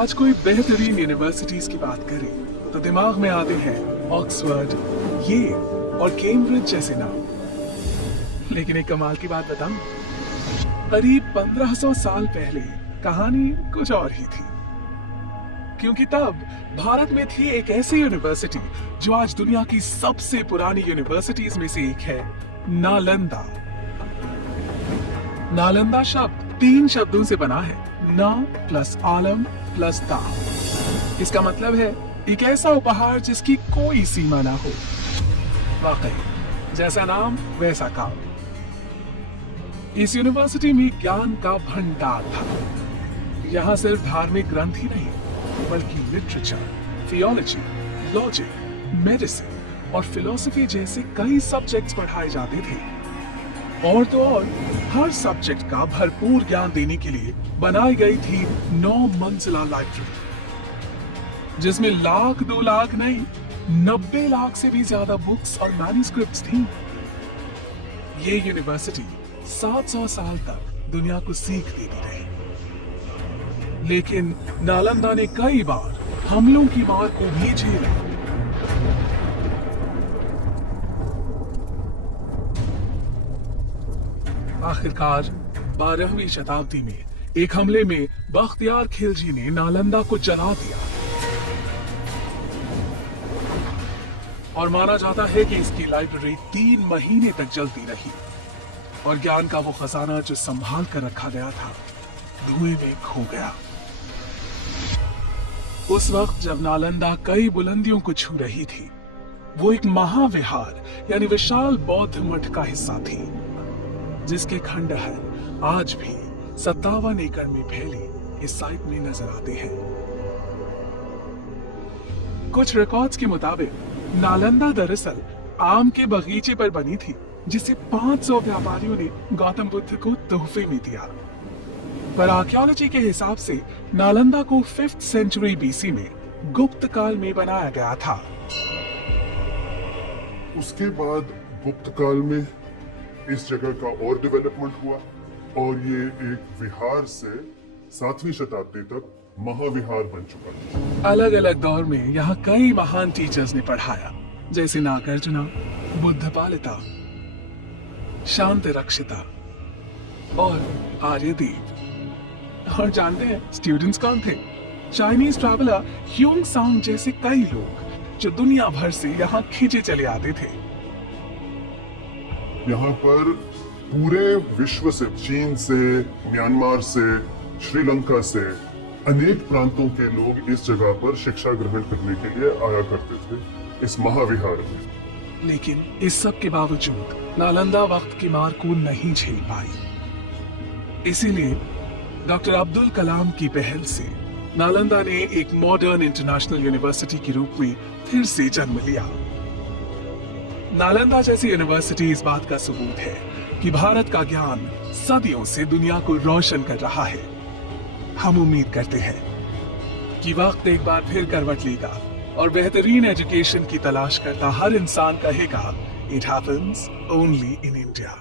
आज कोई बेहतरीन यूनिवर्सिटीज की बात करें तो दिमाग में आते हैं ऑक्सफोर्ड, येल और कैम्ब्रिज जैसे नाम। लेकिन एक कमाल की बात बताऊं, करीब 1500 साल पहले कहानी कुछ और ही थी। क्योंकि तब भारत में थी एक ऐसी यूनिवर्सिटी जो आज दुनिया की सबसे पुरानी यूनिवर्सिटीज में से एक है, नालंदा। नालंदा शब्द 3 शब्दों से बना है, ना प्लस आलम प्लस दा। इसका मतलब है एक ऐसा उपहार जिसकी कोई सीमा ना हो। वाकई जैसा नाम वैसा काम। इस यूनिवर्सिटी में ज्ञान का भंडार था। यहाँ सिर्फ धार्मिक ग्रंथ ही नहीं बल्कि लिटरेचर, थियोलॉजी, लॉजिक, मेडिसिन और फिलॉसफी जैसे कई सब्जेक्ट्स पढ़ाए जाते थे। और तो और हर सब्जेक्ट का भरपूर ज्ञान देने के लिए बनाई गई थी 9 मंजिला लाइब्रेरी, जिसमें 1 लाख 2 लाख नहीं 90 लाख से भी ज्यादा बुक्स और मैन्युस्क्रिप्ट्स थी। ये यूनिवर्सिटी 700 साल तक दुनिया को सीख देती रही। लेकिन नालंदा ने कई बार हमलों की मार को भी झेला। आखिरकार 12वीं शताब्दी में एक हमले में बख्तियार खिलजी ने नालंदा को जला दिया और माना जाता है कि इसकी लाइब्रेरी 3 महीने तक जलती रही और ज्ञान का वो खजाना जो संभाल कर रखा गया था धुएं में खो गया। उस वक्त जब नालंदा कई बुलंदियों को छू रही थी, वो एक महाविहार यानी विशाल बौद्ध मठ का हिस्सा थी, जिसके खंडहर आज भी 57 एकड़ में फैले इस साइट में नजर आते हैं। कुछ रिकॉर्ड्स के मुताबिक नालंदा दरअसल आम के बगीचे पर बनी थी, जिसे 500 व्यापारियों ने गौतम बुद्ध को तोहफे में दिया। पर आर्कियोलॉजी के हिसाब से नालंदा को 5th सेंचुरी बीसी में गुप्त काल में बनाया गया था। उसके बाद गुप्त काल में इस जगह का और डेवलपमेंट हुआ और ये एक विहार से 7वीं शताब्दी तक महाविहार बन चुका था। अलग अलग दौर में यहाँ कई महान टीचर्स ने पढ़ाया, जैसे नागार्जुना, बुद्धपालिता, शांति रक्षिता और आर्यदेव। और जानते हैं स्टूडेंट्स कौन थे? चाइनीज ट्रैवलर ह्यूंग सांग जैसे कई लोग जो दुनिया भर से यहाँ खींचे चले आते थे। यहाँ पर पूरे विश्व से, चीन से, म्यांमार से, श्रीलंका से अनेक प्रांतों के लोग इस जगह पर शिक्षा ग्रहण करने के लिए आया करते थे इस महाविहार में। लेकिन इस सब के बावजूद नालंदा वक्त की मार को नहीं झेल पाई। इसीलिए डॉक्टर अब्दुल कलाम की पहल से नालंदा ने एक मॉडर्न इंटरनेशनल यूनिवर्सिटी के रूप में फिर से जन्म लिया। नालंदा जैसी यूनिवर्सिटी इस बात का सबूत है कि भारत का ज्ञान सदियों से दुनिया को रोशन कर रहा है। हम उम्मीद करते हैं कि वक्त एक बार फिर करवट लेगा और बेहतरीन एजुकेशन की तलाश करता हर इंसान कहेगा, it happens only in India.